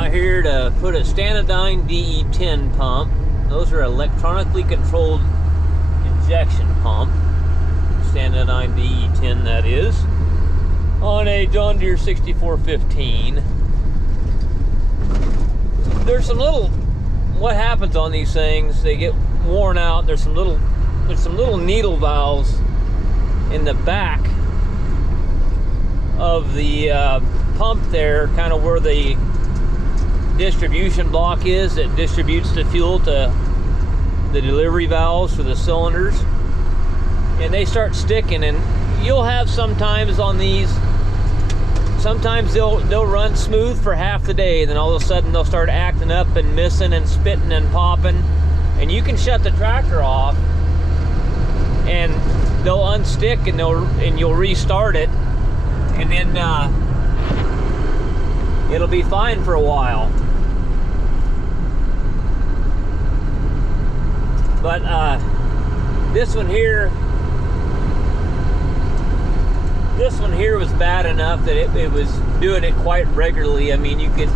out here to put a Stanadyne DE10 pump. Those are electronically controlled injection pump. Stanadyne DE10, that is. On a John Deere 6415. There's some little, what happens on these things, they get worn out. There's some little needle valves in the back of the pump there, kind of where the distribution block is that distributes the fuel to the delivery valves for the cylinders, and they start sticking. And you'll have sometimes on these, sometimes they'll run smooth for half the day, then all of a sudden they'll start acting up and missing and spitting and popping, and you can shut the tractor off and they'll unstick and you'll restart it, and then it'll be fine for a while. But this one here was bad enough that it was doing it quite regularly. I mean, you could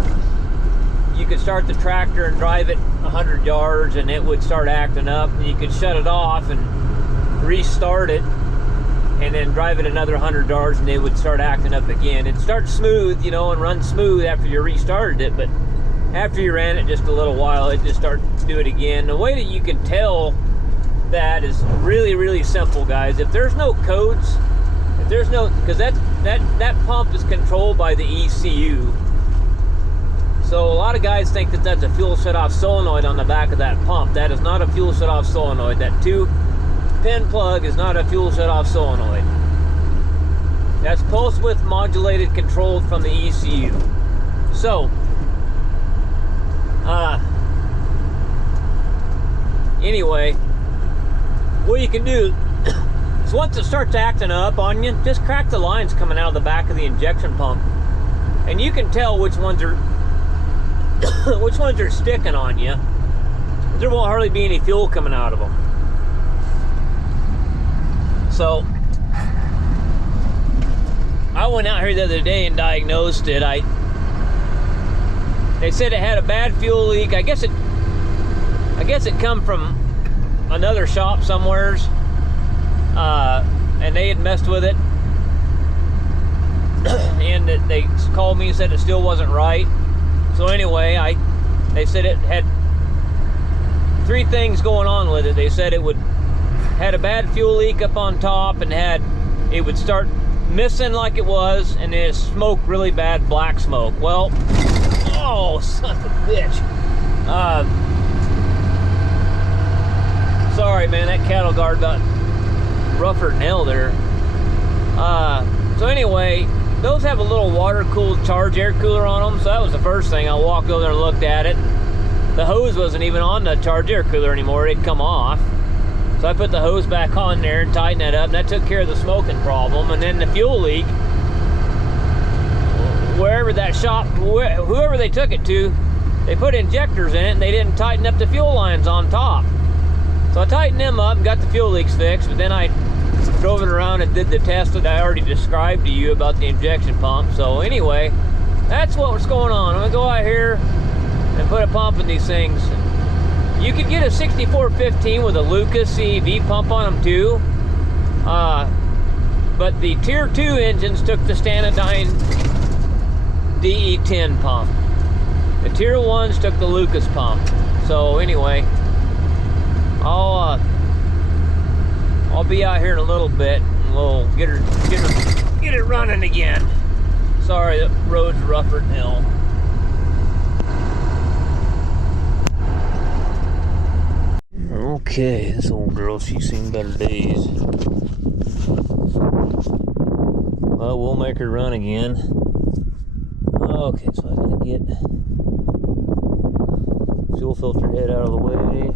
start the tractor and drive it 100 yards and it would start acting up, and you could shut it off and restart it and then drive it another 100 yards and it would start acting up again. It starts smooth, you know, and run smooth after you restarted it, but after you ran it just a little while, it just started to do it again. The way that you can tell that is really, really simple, guys. If there's no codes, if there's no, because that pump is controlled by the ECU. So a lot of guys think that that's a fuel shut-off solenoid on the back of that pump. That is not a fuel shut-off solenoid. That 2-pin plug is not a fuel shut-off solenoid. That's pulse width modulated, controlled from the ECU. So, anyway, what you can do is once it starts acting up on you, just crack the lines coming out of the back of the injection pump, and you can tell which ones are which ones are sticking on you. There won't hardly be any fuel coming out of them. So I went out here the other day and diagnosed it. They said it had a bad fuel leak. I guess it come from another shop somewheres, and they had messed with it, and they called me and said it still wasn't right. So anyway, they said it had 3 things going on with it. They said it had a bad fuel leak up on top, and it would start missing like it was, and it smoked really bad, black smoke. Well, oh, son of a bitch. Sorry, man, that cattle guard got rougher than hell there. So anyway, those have a little water-cooled charge air cooler on them, so that was the first thing. I walked over there and looked at it. The hose wasn't even on the charge air cooler anymore. It'd come off. So I put the hose back on there and tightened that up, and that took care of the smoking problem. And then the fuel leak, wherever that shop, whoever they took it to, they put injectors in it and they didn't tighten up the fuel lines on top. So I tightened them up and got the fuel leaks fixed, but then I drove it around and did the test that I already described to you about the injection pump. So anyway, that's what's going on. I'm gonna go out here and put a pump in these things. You could get a 6415 with a Lucas CEV pump on them too, but the Tier 2 engines took the Stanadyne DE10 pump. The Tier 1s took the Lucas pump. So anyway, I'll be out here in a little bit and we'll get it running again. Sorry, the road's rougher than hell. Okay, this old girl, she's seen better days. Well, we'll make her run again. Okay, so I gotta get fuel filter head out of the way.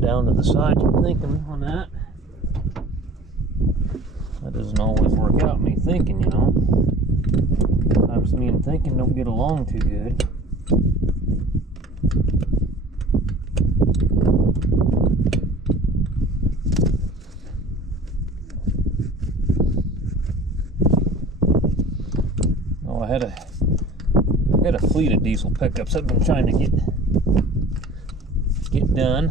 down to the side. You're thinking on that. That doesn't always work out, me thinking, you know. Sometimes me and thinking don't get along too good. Oh, I got a fleet of diesel pickups I've been trying to get done.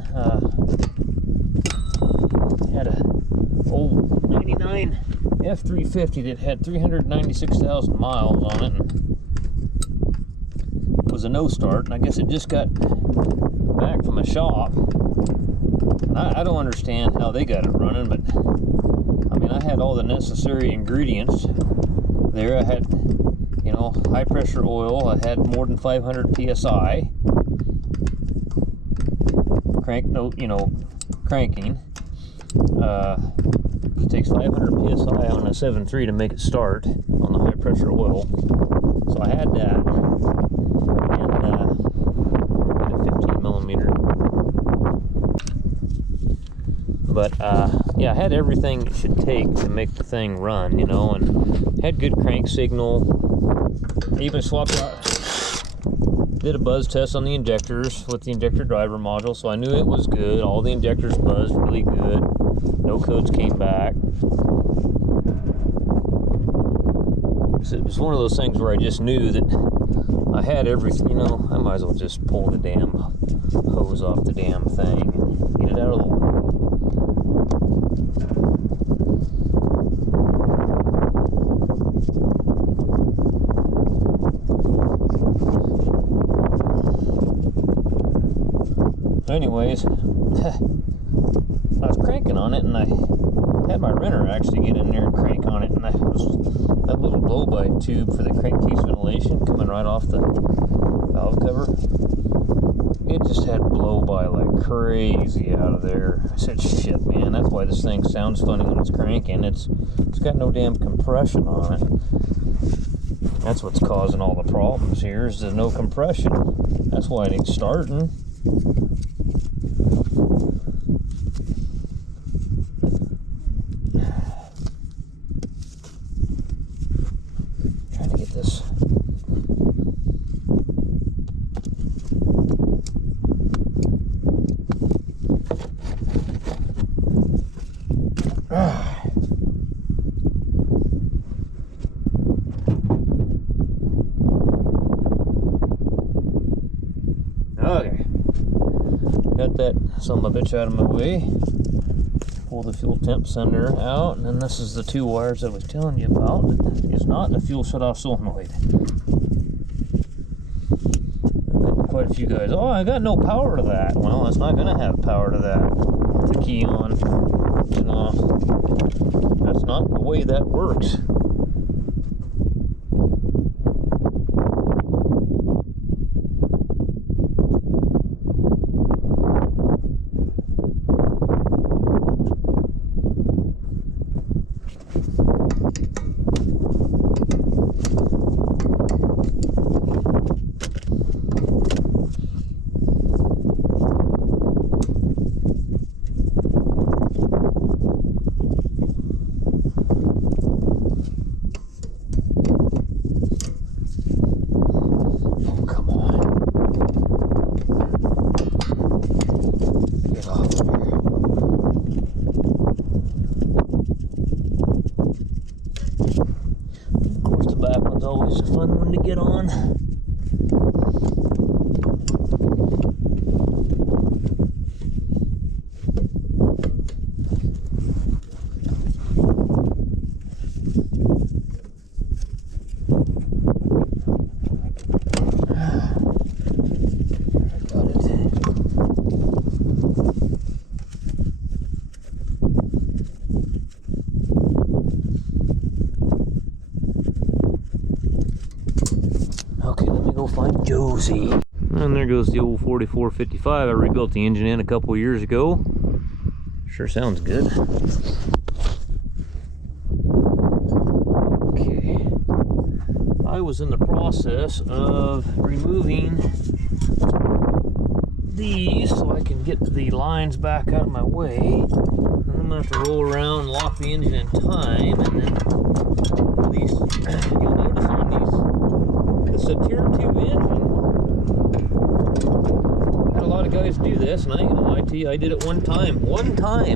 Had a old 99 F350 that had 396,000 miles on it, and it was a no start, and I guess it just got back from a shop. And I don't understand how they got it running, but I mean, I had all the necessary ingredients there. I had, you know, high pressure oil. I had more than 500 psi cranking. It takes 500 psi on a 7.3 to make it start on the high pressure oil. So I had that, and a 15 millimeter. But yeah, I had everything it should take to make the thing run, you know, and had good crank signal. I even swapped out, did a buzz test on the injectors with the injector driver module, so I knew it was good. All the injectors buzzed really good. No codes came back. So it was one of those things where I just knew that I had everything, you know. I might as well just pull the damn hose off the damn thing and get it out of the way. Anyways, I was cranking on it, and I had my renter actually get in there and crank on it, and that little blow-by tube for the crankcase ventilation coming right off the valve cover, it just had blow-by like crazy out of there. I said, shit, man, that's why this thing sounds funny when it's cranking. It's got no damn compression on it. That's what's causing all the problems here, is there's no compression. That's why it ain't starting. Trying to get this. Okay, got that son of a bitch out of my way. Pull the fuel temp sender out, and then this is the two wires I was telling you about. It's not the fuel shut-off solenoid. I've had quite a few guys, oh, I got no power to that. Well, it's not going to have power to that. The key on, you know, that's not the way that works. Always a fun one to get on. Find Josie. And there goes the old 4455 I rebuilt the engine in a couple years ago. Sure sounds good. Okay. I was in the process of removing these so I can get the lines back out of my way. And I'm gonna have to roll around and lock the engine in time, and then these, you'll notice on these, it's a tier 2 engine. Had a lot of guys do this, and I ain't gonna lie to you, I did it one time. I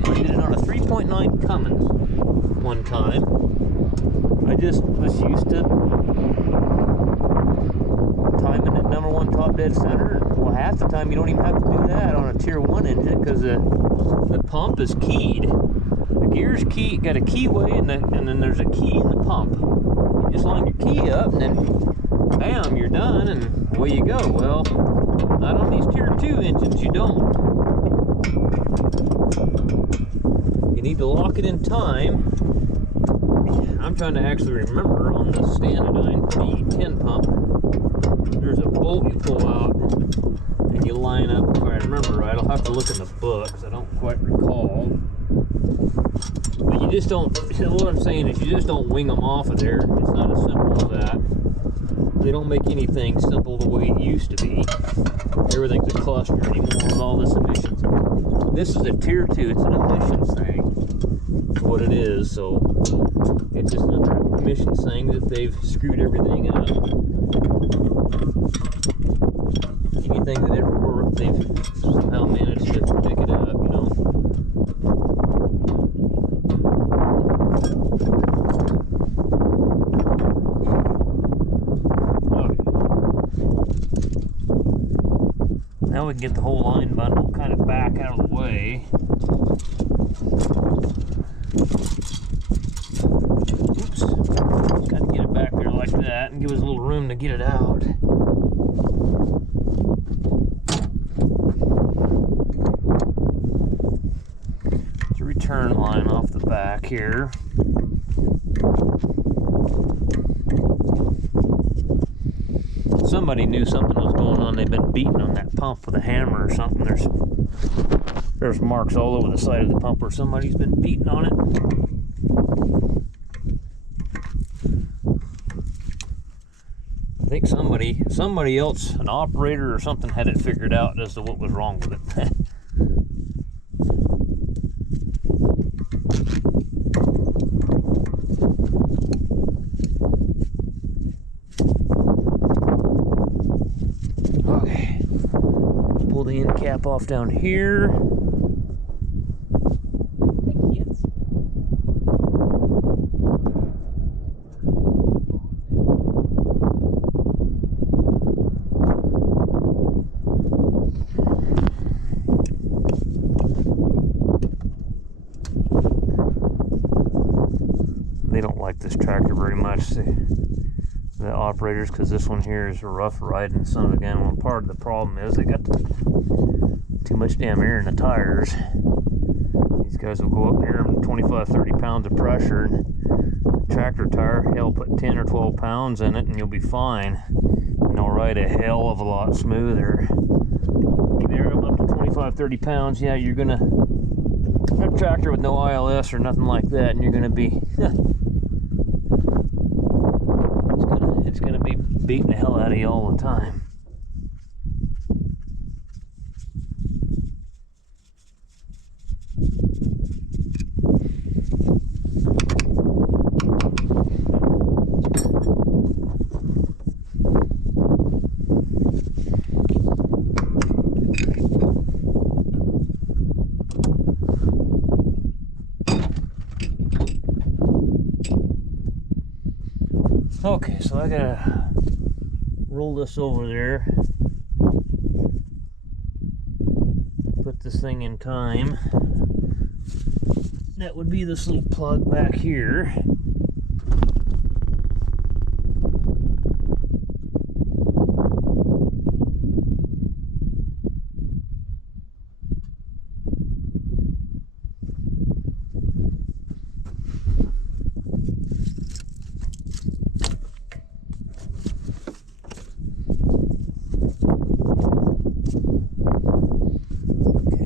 did it on a 3.9 Cummins one time. I just was used to timing it #1 top dead center. Well, half the time you don't even have to do that on a tier 1 engine because the pump is keyed. The gear's key, got a keyway, and then there's a key in the pump. You just line your key up, and then bam, you're done, and away you go. Well, not on these tier 2 engines, you don't. You need to lock it in time. I'm trying to actually remember on the Stanadyne DE10 pump, there's a bolt you pull out and you line up, if I remember right. I'll have to look in the book because I don't quite recall. But you just don't, what I'm saying is you just don't wing them off of there. It's not as simple as that. They don't make anything simple the way it used to be. Everything's a cluster anymore with all this emissions. This is a tier 2, it's an emissions thing. That's what it is, so it's just another emissions thing that they've screwed everything up. Anything that ever worked, they've somehow managed to pick it up, you know. Now we can get the whole line bundle kind of back out of the way. Oops. Got to get it back there like that and give us a little room to get it out. It's a return line off the back here. Somebody knew something was going on. They've been beating on that pump with a hammer or something. There's marks all over the side of the pump where somebody's been beating on it. I think somebody else, an operator or something, had it figured out as to what was wrong with it. Okay, pull the end cap off down here. They don't like this tractor very much, the operators, because this one here is a rough riding son of a gun. Well, part of the problem is they got too much damn air in the tires. These guys will go up near them 25-30 pounds of pressure, and the tractor tire, hell, put 10 or 12 pounds in it and you'll be fine, and they'll ride a hell of a lot smoother. Get air up to 25-30 pounds, yeah, you're gonna have a tractor with no ILS or nothing like that, and you're gonna be it's gonna be beating the hell out of you all the time. Okay, so I gotta roll this over there, put this thing in time. That would be this little plug back here.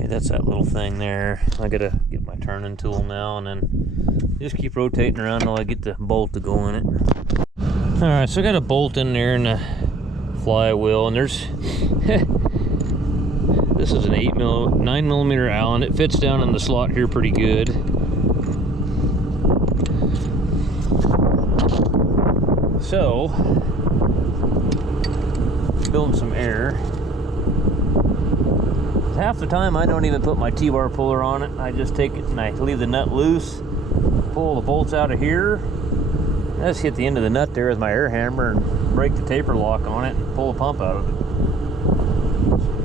That's that little thing there. I gotta get my turning tool now and then just keep rotating around until I get the bolt to go in it. Alright, so I got a bolt in there in the flywheel, and there's this This is an 9mm Allen. It fits down in the slot here pretty good. So, building some air. Half the time I don't even put my T-bar puller on it. I just take it and I leave the nut loose, pull the bolts out of here. I just hit the end of the nut there with my air hammer and break the taper lock on it and pull the pump out of it.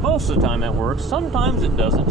Most of the time that works. Sometimes it doesn't.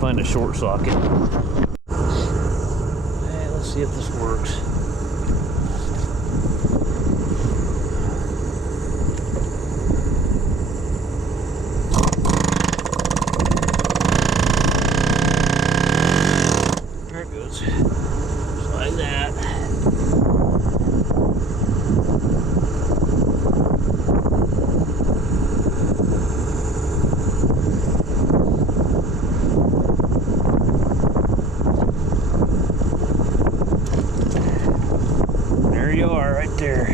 Find a short socket. Okay, let's see if this works. There it goes. Just like that. There.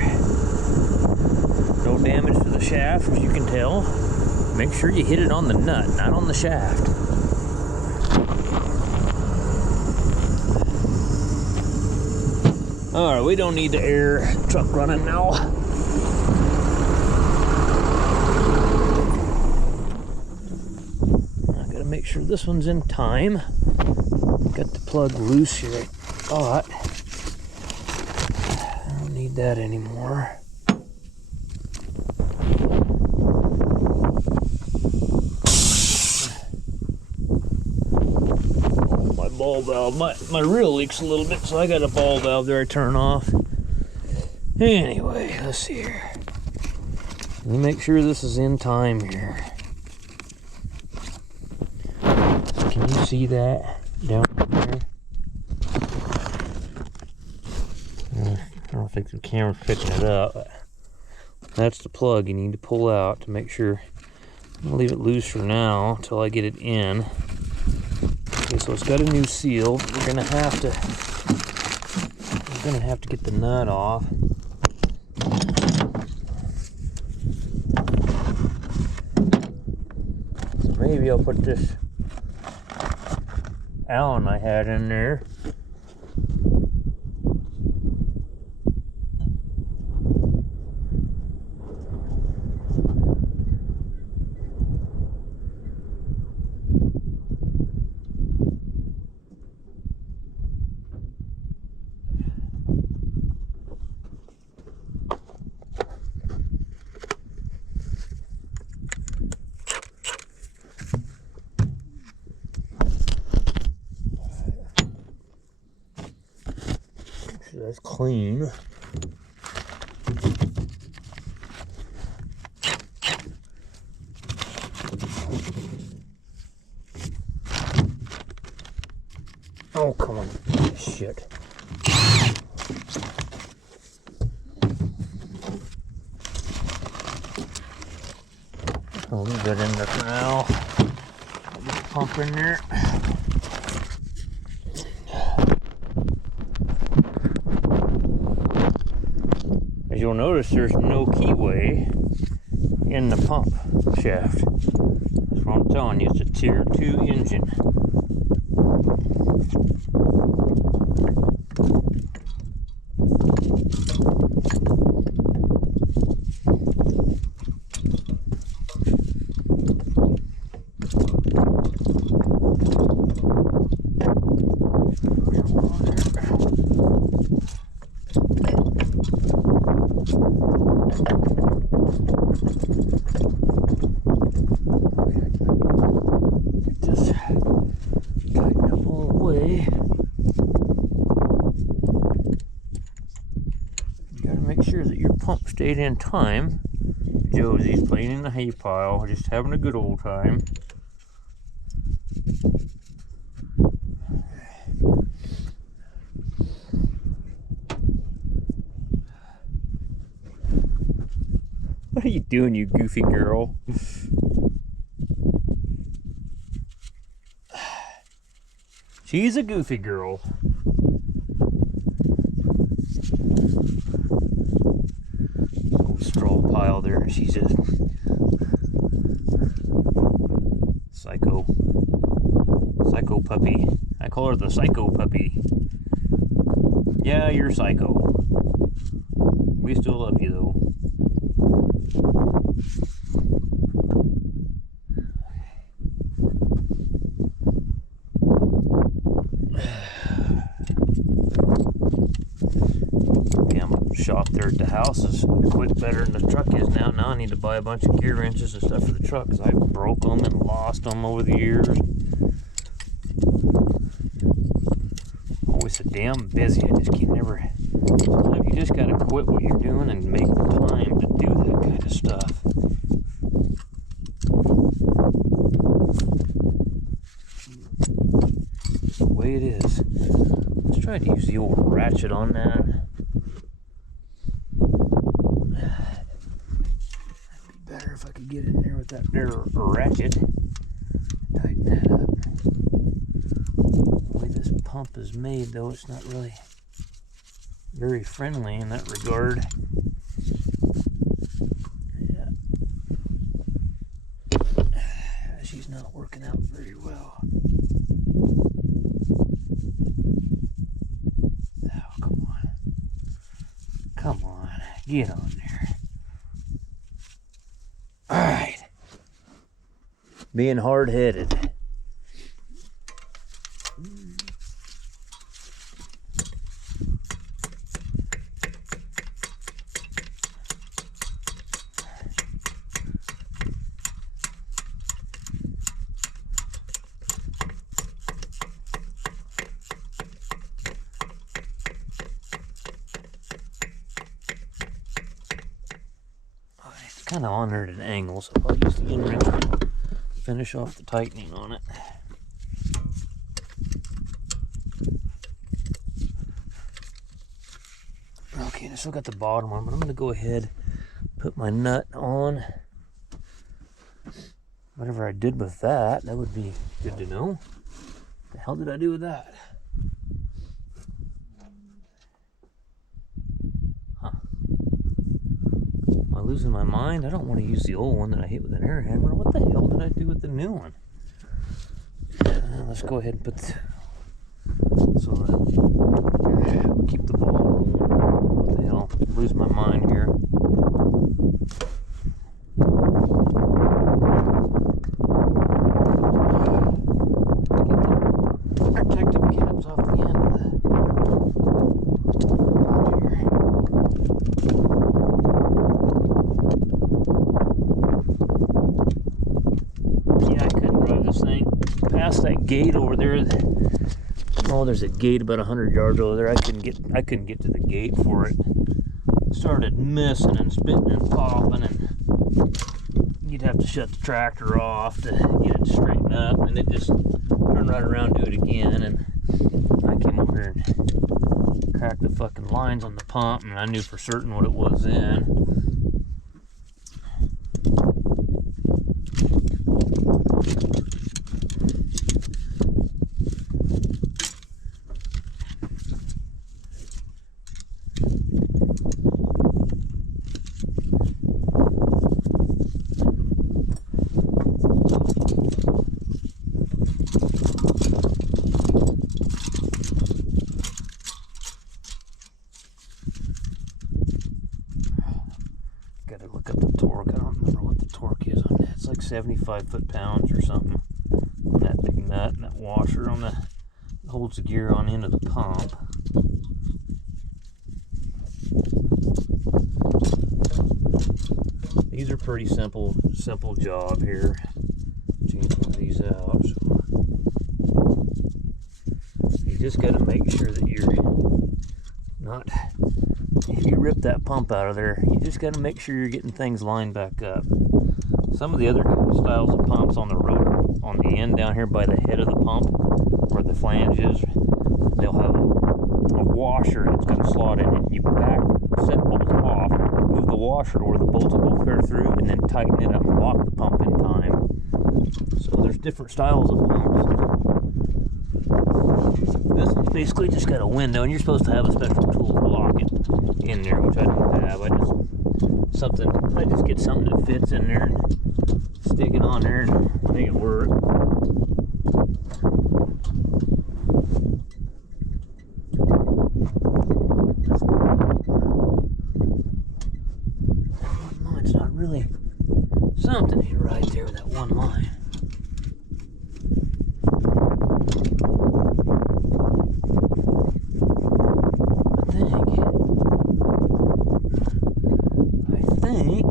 No damage to the shaft, as you can tell. Make sure you hit it on the nut, not on the shaft. Alright, we don't need the air truck running now. I gotta make sure this one's in time. Got the plug loose here, I thought. Need that anymore. Oh, my ball valve, my reel leaks a little bit, so I got a ball valve there I turn off. Anyway, let's see here. Let me make sure this is in time here. Can you see that down there? I don't think the camera's picking it up. That's the plug you need to pull out to make sure. I'm gonna leave it loose for now until I get it in. So it's got a new seal. We're gonna have to get the nut off. So maybe I'll put this Allen I had in there. That's clean. Oh, come on. Shit. I'll leave that in there for now. Get the pump in there. As you'll notice, there's no keyway in the pump shaft. That's what I'm telling you, it's a Tier 2 engine. Pump stayed in time. Josie's playing in the hay pile, just having a good old time. What are you doing, you goofy girl? She's a goofy girl. Straw pile there. She's a psycho puppy. I call her the psycho puppy. Yeah, you're psycho. We still love you though. Shop there at the house is quite better than the truck is now. Now I need to buy a bunch of gear wrenches and stuff for the truck because I broke them and lost them over the years. Always so damn busy. I just can't never. Sometimes you just gotta quit what you're doing and make the time to do that kind of stuff. Just the way it is. Let's try to use the old ratchet on that. If I could get in there with that there ratchet, tighten that up. The way this pump is made, though, it's not really very friendly in that regard. Yeah. She's not working out very well. Oh, come on. Come on. Get on there. Alright. Being hard-headed. Kind of on there at an angle, so I'll use the end wrench to finish off the tightening on it. Okay, I still got the bottom one, but I'm going to go ahead and put my nut on. Whatever I did with that, that would be good to know. What the hell did I do with that? Huh. Am I losing my mind? I don't want to use the old one that I hit with an air hammer. What the hell did I do with the new one? Let's go ahead and put so that keep the ball rolling. What the hell? Lose my mind here. Get the protective caps off the end of that. Yeah, I couldn't drive this thing past that gate over there. Oh, there's a gate about 100 yards over there. I couldn't get to the gate for it. Started missing and spitting and popping, and you'd have to shut the tractor off to get it straightened up, and it just turned right around and do it again. And I came over here and cracked the fucking lines on the pump, and I knew for certain what it was then. Gotta look up the torque. I don't remember what the torque is on that. It's like 75 foot-pounds or something on that big nut and that washer on the holds the gear on the end of the pump. These are pretty simple job here. Change one of these out. So you just got to make sure that you're not. If you rip that pump out of there, you just got to make sure you're getting things lined back up. Some of the other styles of pumps on the rotor, on the end down here by the head of the pump, where the flange is, they'll have a washer that's going to slot in, and you back set bolt off, move the washer, or the bolt will go clear through, and then tighten it up and lock the pump in time. So there's different styles of pumps. This one's basically just got a window, and you're supposed to have a special tool to lock it in there, which I don't have. I just get something that fits in there and stick it on there and make it work. It's not really something ain't right there with that one line. I think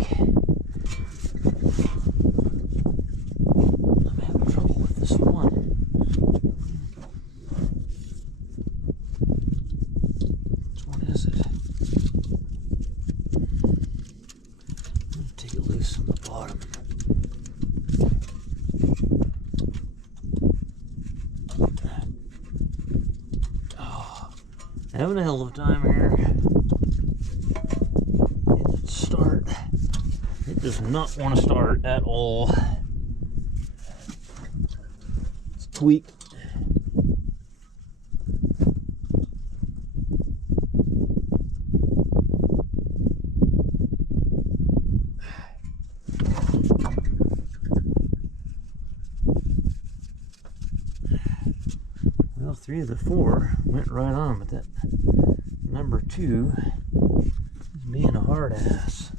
I'm having trouble with this one. Which one is it? Take it loose from the bottom. Oh, having a hell of a time here. Start. It does not want to start at all. It's tweaked. Well, 3 of the 4 went right on, but that number 2 is being a hard ass.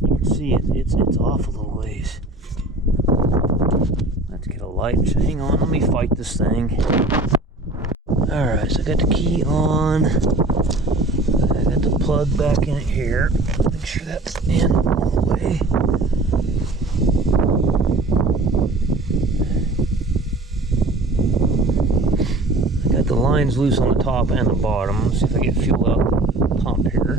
You can see it's off a little ways. Let's get a light. Hang on, let me fight this thing. Alright, so I got the key on. I got the plug back in it here. Make sure that's in all the way. I got the lines loose on the top and the bottom. Let's see if I get fuel out of the pump here.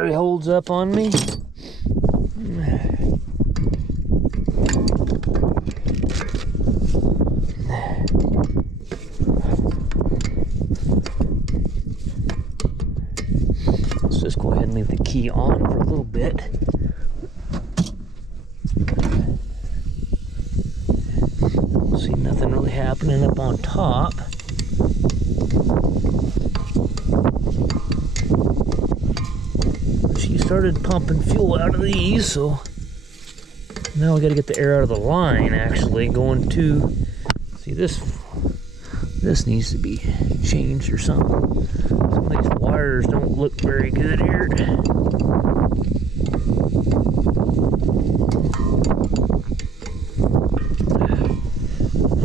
battery holds up on me. Let's just go ahead and leave the key on for a little bit. See nothing really happening up on top. She started pumping fuel out of these, so now we got to get the air out of the line actually going to, see this needs to be changed or something. Some of these wires don't look very good here.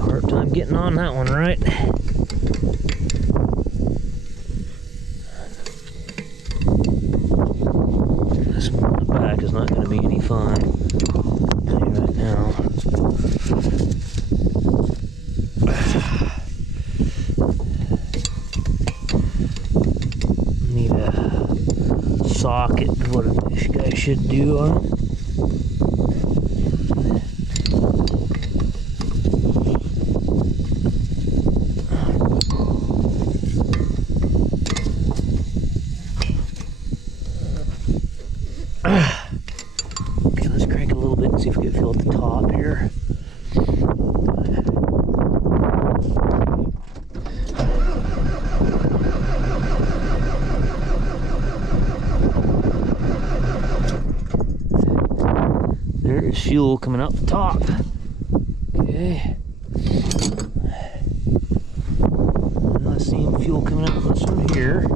Hard time getting on that one right. This one in the back is not going to be any fun. See right now. Need a socket, what this guy should do on it. Okay, let's crank a little bit and see if we can feel at the top here. There's fuel coming out the top. Okay. I'm not seeing fuel coming out this one here.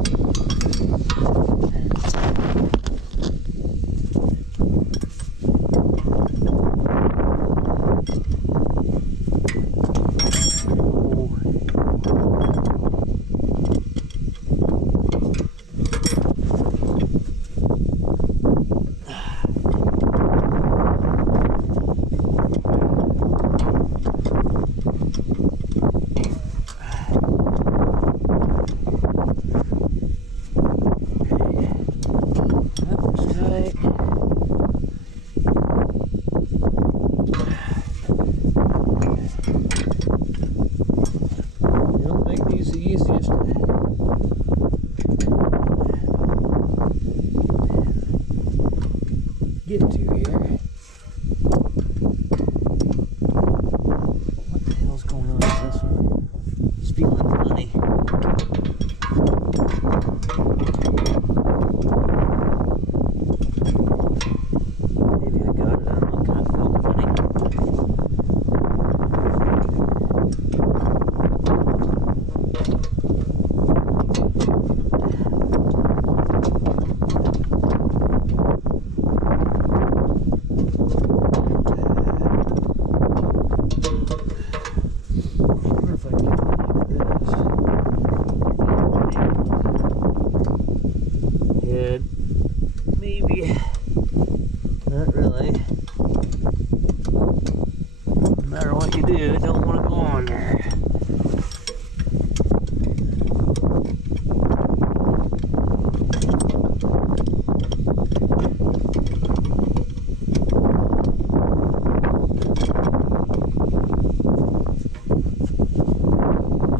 Get to here. What the hell's going on with this one? It's feeling funny. Maybe I got it. I don't know. Kind of felt funny. Maybe not really. No matter what you do, you don't want to go on there.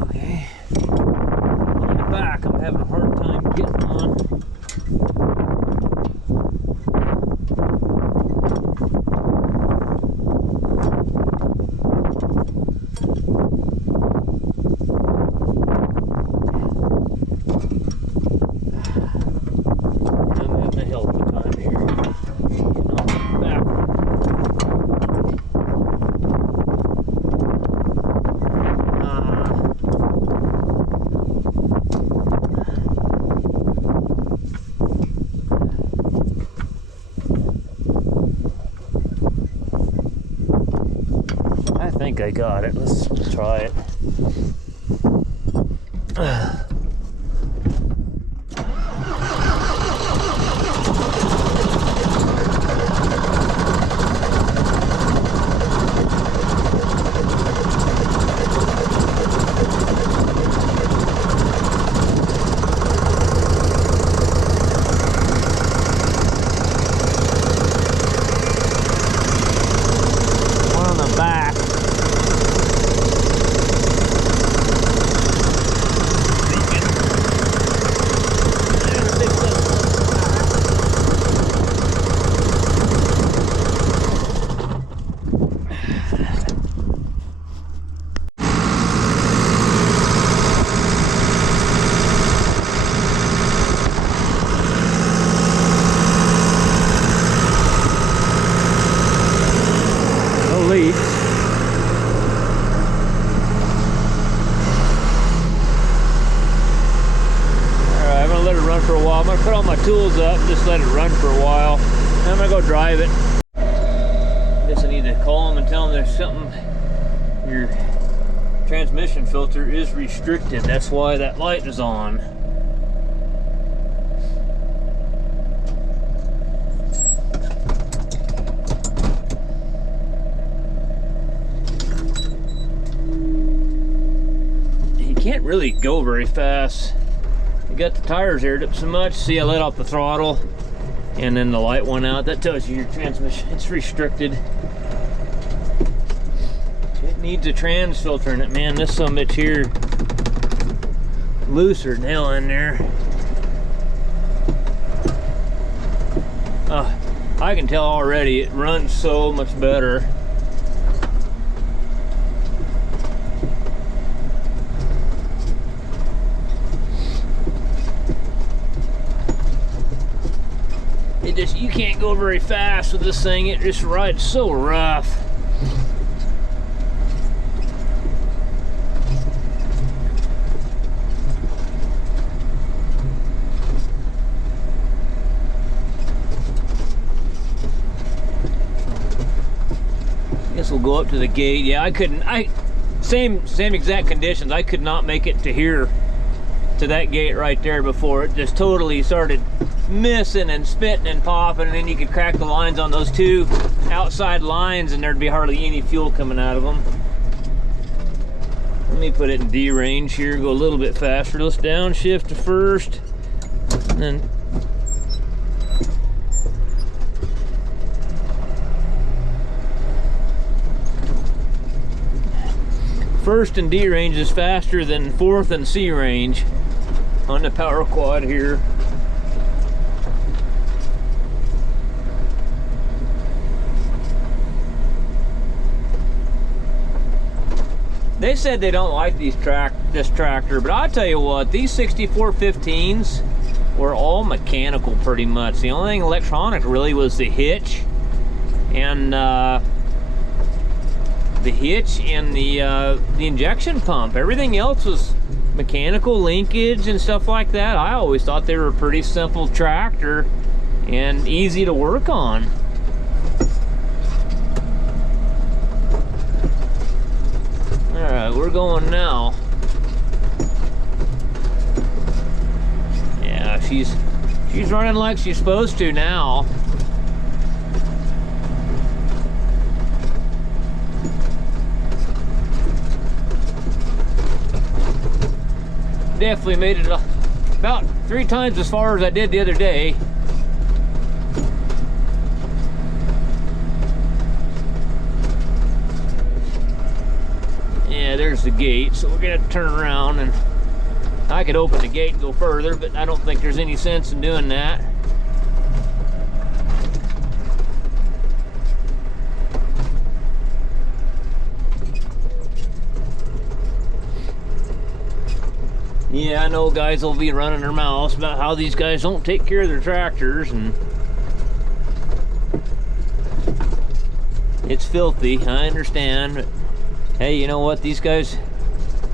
Okay. On the back, I'm having a hard time getting on. I think I got it. Let's try it. gonna put all my tools up and just let it run for a while. Then I'm gonna go drive it. Guess I need to call them and tell them there's something. Your transmission filter is restricted. That's why that light is on. Can't really go very fast. You got the tires aired up so much. See, I let off the throttle and then the light went out. That tells you your transmission, it's restricted. It needs a trans filter in it, man. This summit here, looser than hell in there. I can tell already it runs so much better. You can't go very fast with this thing. It just rides so rough. I guess we'll go up to the gate. Yeah, I couldn't. Same exact conditions. I could not make it to here, to that gate right there before. It just totally started missing and spitting and popping, and then you could crack the lines on those two outside lines and there'd be hardly any fuel coming out of them. Let me put it in D range here, go a little bit faster. Let's downshift to first, and then first and D range is faster than fourth and C range on the power quad here. They said they don't like this tractor, but I tell you what, these 6415s were all mechanical pretty much. The only thing electronic really was the hitch and the injection pump. Everything else was mechanical, linkage and stuff like that. I always thought they were a pretty simple tractor and easy to work on. Alright, we're going now. Yeah, she's running like she's supposed to now. Definitely made it about 3 times as far as I did the other day. Yeah, there's the gate, so we're gonna have to turn around, and I could open the gate and go further, but I don't think there's any sense in doing that. Yeah, I know guys will be running their mouths about how these guys don't take care of their tractors, and it's filthy, I understand, but hey, you know what? These guys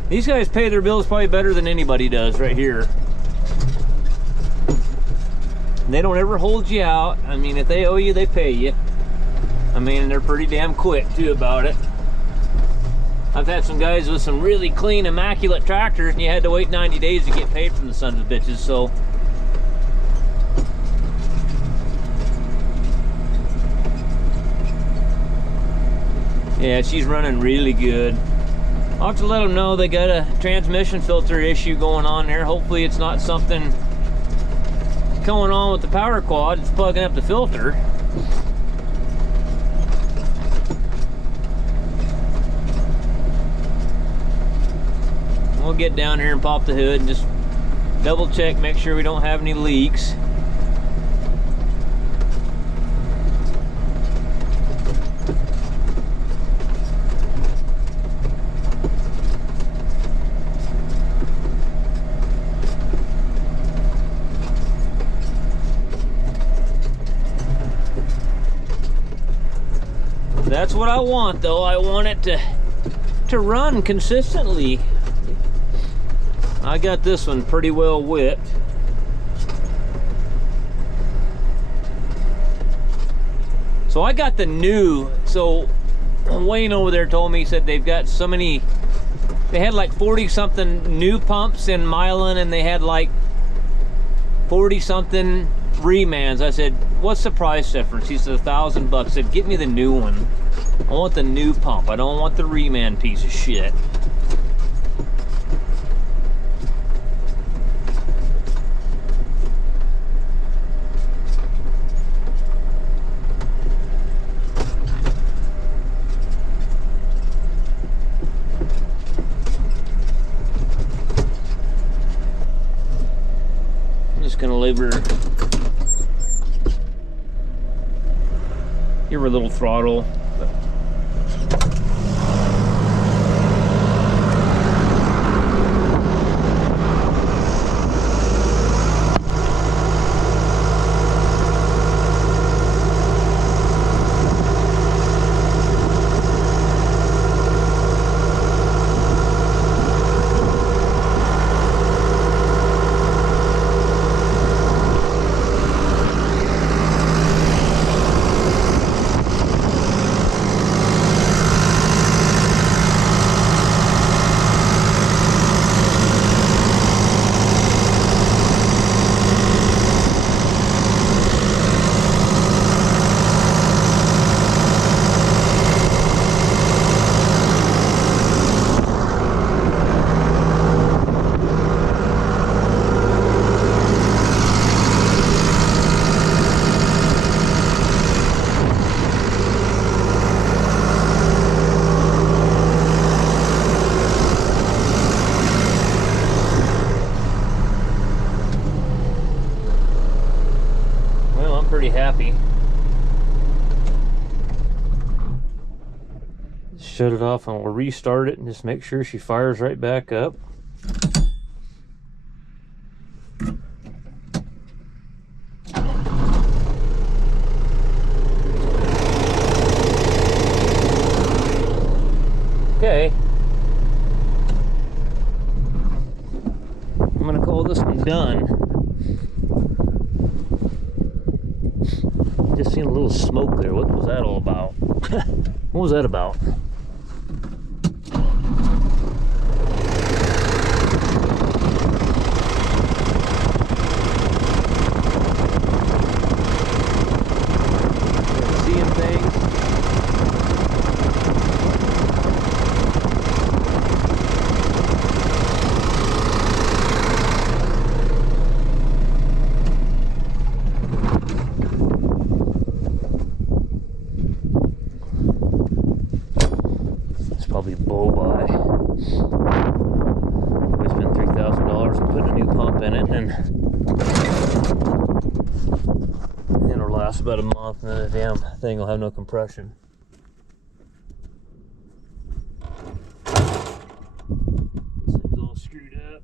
pay their bills probably better than anybody does right here. They don't ever hold you out. I mean, if they owe you, they pay you. I mean, they're pretty damn quick too about it. I've had some guys with some really clean, immaculate tractors, and you had to wait 90 days to get paid from the sons of bitches, so. Yeah, she's running really good. I'll have to let them know they got a transmission filter issue going on there. Hopefully it's not something going on with the power quad. It's plugging up the filter. We'll get down here and pop the hood and just double check, make sure we don't have any leaks. That's what I want, though. I want it to run consistently. I got this one pretty well whipped. So I got the new, so Wayne over there told me, he said they've got so many, they had like 40 something new pumps in Milan, and they had like 40 something remans. I said, what's the price difference? He said $1,000. I said, get me the new one. I want the new pump. I don't want the reman piece of shit. Gonna leave her, give her a little throttle. Pretty happy. Shut it off and we'll restart it and just make sure she fires right back up. Okay. I'm gonna call this one done. Just seen a little smoke there. What was that all about? What was that about? Seeing things. Probably blow by. We spent $3,000 and put a new pump in it, and it'll last about a month, and then the damn thing will have no compression. This thing's all screwed up.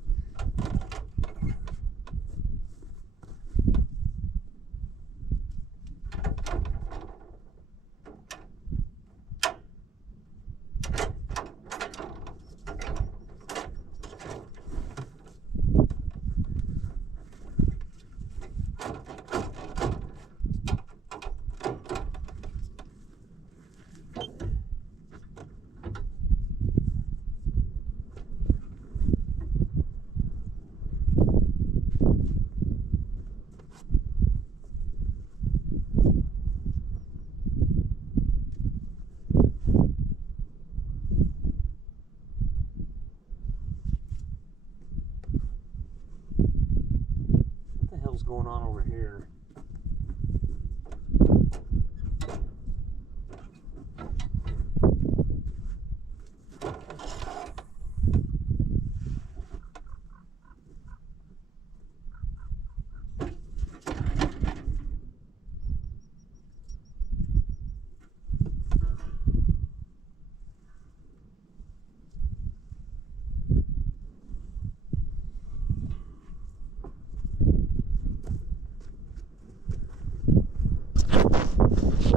Going on over here?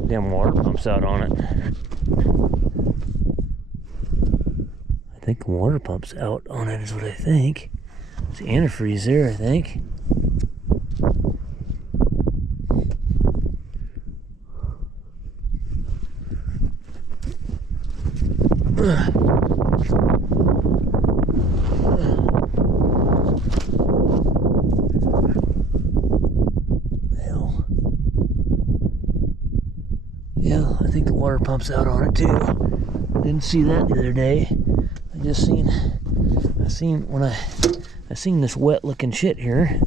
Damn water pumps out on it. I think the water pump's out on it is what I think. There's antifreeze there, I think. Yeah, I think the water pump's out on it too. Didn't see that the other day. I seen this wet looking shit here.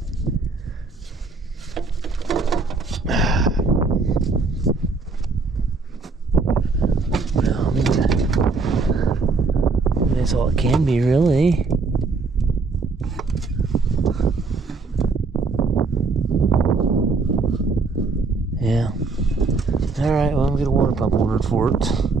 Well, maybe that's all it can be, really. Yeah. Alright, well, I'm gonna get a water pump ordered for it.